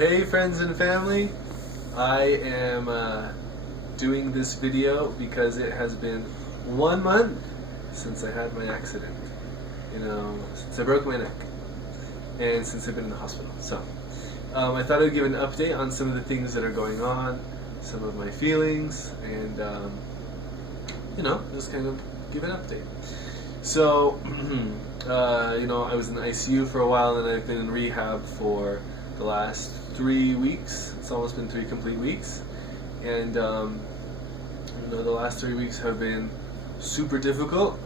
Hey friends and family, I am doing this video because it has been 1 month since I had my accident. Since I broke my neck and since I've been in the hospital. So I thought I'd give an update on some of the things that are going on, some of my feelings, and just kind of give an update. So I was in the ICU for a while, and I've been in rehab for the last 3 weeks. It's almost been 3 complete weeks, and the last 3 weeks have been super difficult,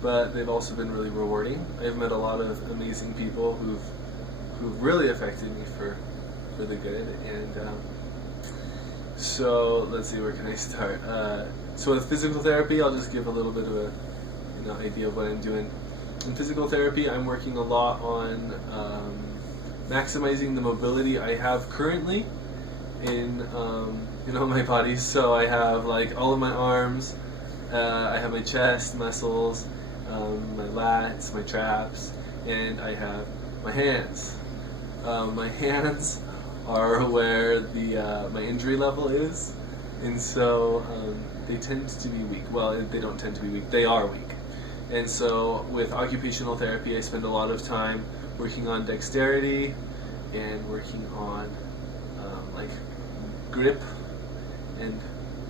but they've also been really rewarding. I've met a lot of amazing people who've really affected me for the good, and so let's see, where can I start? So with physical therapy, I'll just give a little bit of a idea of what I'm doing. In physical therapy, I'm working a lot on maximizing the mobility I have currently in my body. So I have like all of my arms, I have my chest muscles, my lats, my traps, and I have my hands. My hands are where my injury level is, and so they tend to be weak. Well, they don't tend to be weak, they are weak. And so with occupational therapy, I spend a lot of time working on dexterity and working on like grip and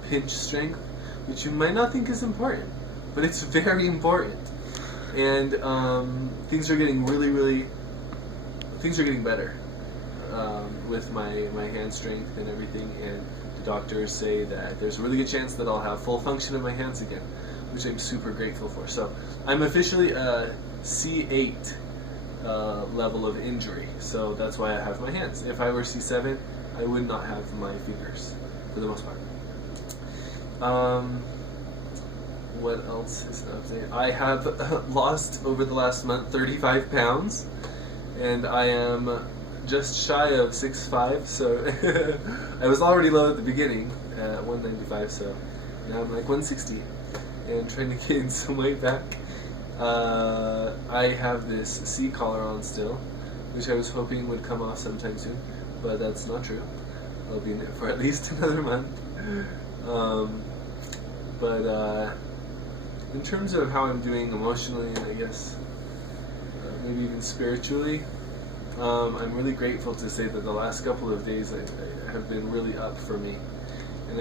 pinch strength, which you might not think is important, but it's very important. And things are getting better with my hand strength and everything, and the doctors say that there's a really good chance that I'll have full function in my hands again, which I'm super grateful for. So I'm officially a C8 level of injury, so that's why I have my hands. If I were C7, I would not have my fingers, for the most part. What else is an update? I have lost, over the last month, 35 pounds, and I am just shy of 6'5", so I was already low at the beginning, at 195, so now I'm like 160. And trying to gain some weight back. I have this C collar on still, which I was hoping would come off sometime soon, but that's not true. I'll be in it for at least another month. But in terms of how I'm doing emotionally, I guess, maybe even spiritually, I'm really grateful to say that the last couple of days have been really up for me. And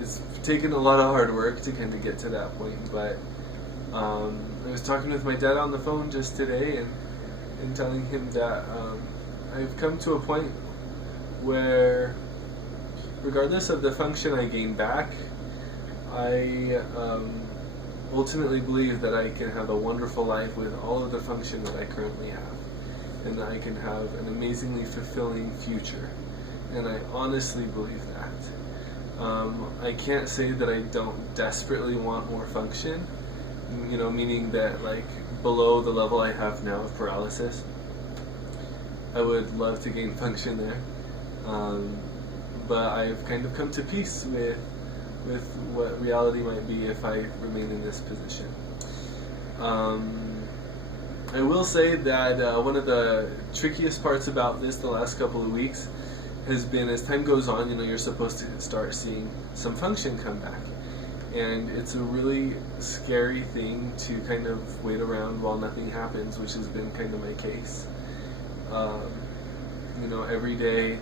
it's taken a lot of hard work to kind of get to that point, but I was talking with my dad on the phone just today and telling him that I've come to a point where, regardless of the function I gain back, I ultimately believe that I can have a wonderful life with all of the function that I currently have, and that I can have an amazingly fulfilling future, and I honestly believe that. I can't say that I don't desperately want more function, meaning that like below the level I have now of paralysis, I would love to gain function there, but I've kind of come to peace with what reality might be if I remain in this position. I will say that one of the trickiest parts about this the last couple of weeks has been, as time goes on, you're supposed to start seeing some function come back. And it's a really scary thing to kind of wait around while nothing happens, which has been kind of my case. Every day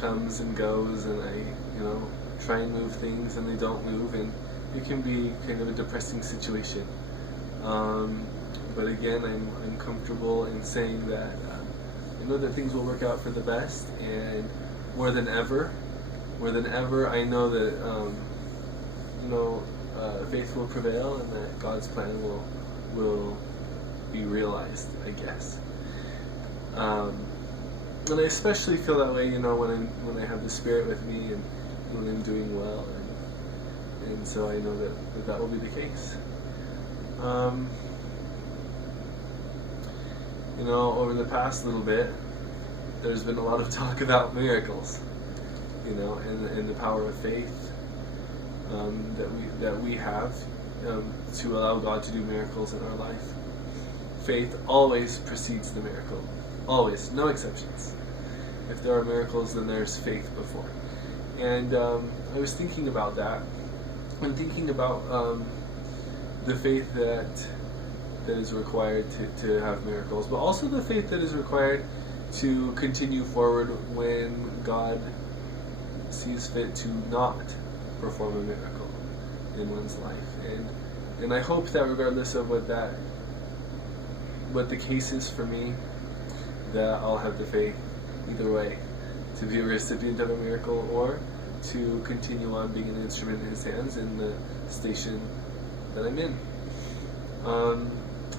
comes and goes, and I try and move things and they don't move, and it can be kind of a depressing situation. But again, I'm comfortable in saying that I know that things will work out for the best, and more than ever, I know that faith will prevail, and that God's plan will be realized, I guess. And I especially feel that way, when I have the Spirit with me, and when I'm doing well, and so I know that will be the case. Over the past little bit, there's been a lot of talk about miracles, and the power of faith that we have to allow God to do miracles in our life. Faith always precedes the miracle, always, no exceptions. if there are miracles, then there's faith before. And I was thinking about that, and thinking about the faith that is required to have miracles, but also the faith that is required to continue forward when God sees fit to not perform a miracle in one's life. And I hope that regardless of what the case is for me, that I'll have the faith either way to be a recipient of a miracle or to continue on being an instrument in His hands in the station that I'm in.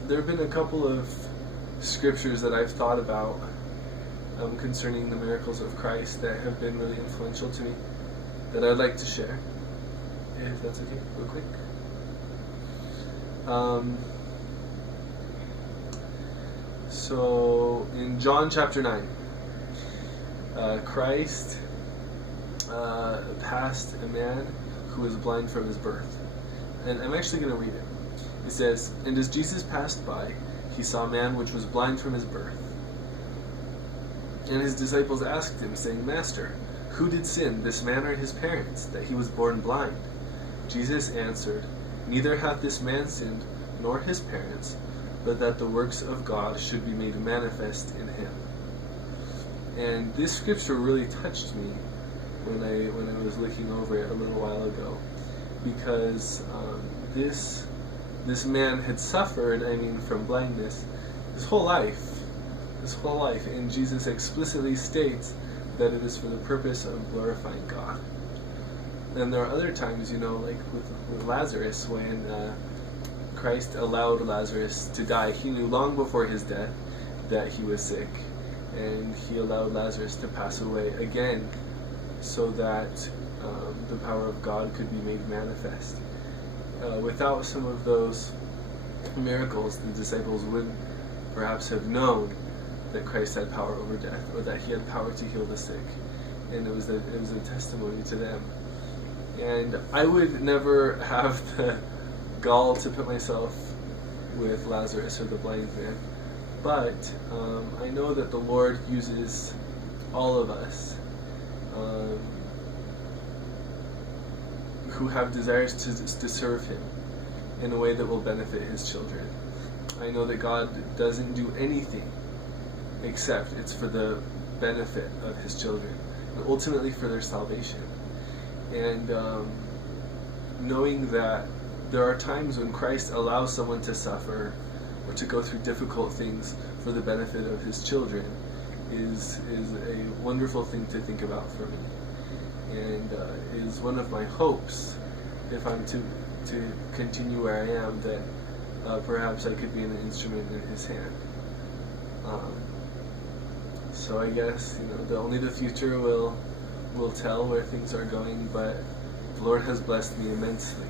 There have been a couple of scriptures that I've thought about concerning the miracles of Christ that have been really influential to me that I'd like to share, if that's okay, real quick. So in John chapter 9, Christ passed a man who was blind from his birth. And I'm actually going to read it. It says, "And as Jesus passed by, he saw a man which was blind from his birth. And his disciples asked him, saying, Master, who did sin, this man or his parents, that he was born blind? Jesus answered, Neither hath this man sinned, nor his parents, but that the works of God should be made manifest in him." And this scripture really touched me when I was looking over it a little while ago, because this man had suffered, from blindness his whole life, and Jesus explicitly states that it is for the purpose of glorifying God. And there are other times, like with Lazarus, when Christ allowed Lazarus to die. He knew long before his death that he was sick, and he allowed Lazarus to pass away again so that the power of God could be made manifest. Without some of those miracles, the disciples would perhaps have known that Christ had power over death, or that he had power to heal the sick, and it was a testimony to them. And I would never have the gall to put myself with Lazarus or the blind man, but I know that the Lord uses all of us who have desires to serve Him in a way that will benefit His children. I know that God doesn't do anything except it's for the benefit of His children, and ultimately for their salvation. And knowing that there are times when Christ allows someone to suffer or to go through difficult things for the benefit of His children is a wonderful thing to think about for me, and is one of my hopes, if I'm to continue where I am, that perhaps I could be an instrument in His hand. So I guess only the future will tell where things are going, but the Lord has blessed me immensely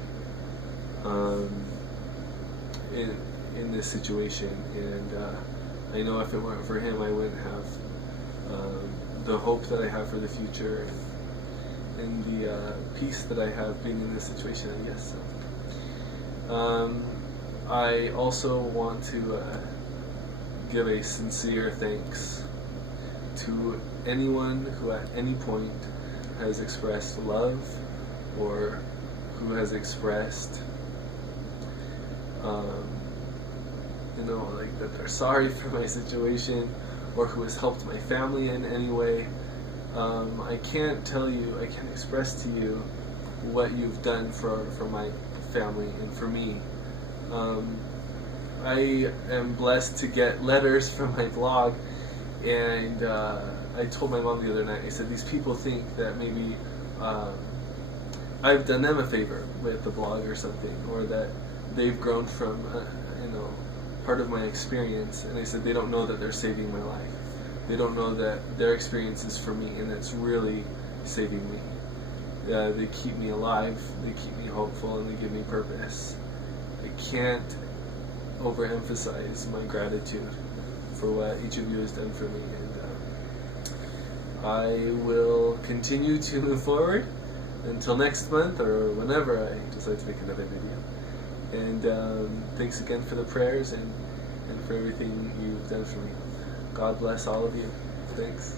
in this situation, and I know if it weren't for Him, I wouldn't have the hope that I have for the future, and the peace that I have being in this situation, I guess. So I also want to give a sincere thanks to anyone who at any point has expressed love, or who has expressed that they're sorry for my situation, or who has helped my family in any way. I can't express to you what you've done for my family and for me. I am blessed to get letters from my blog, and I told my mom the other night, I said, these people think that maybe I've done them a favor with the blog or something, or that they've grown from part of my experience, and I said they don't know that they're saving my life. They don't know that their experience is for me, and it's really saving me. They keep me alive, they keep me hopeful, and they give me purpose. I can't overemphasize my gratitude for what each of you has done for me, and I will continue to move forward until next month, or whenever I decide to make another video. And thanks again for the prayers and for everything you've done for me. God bless all of you. Thanks.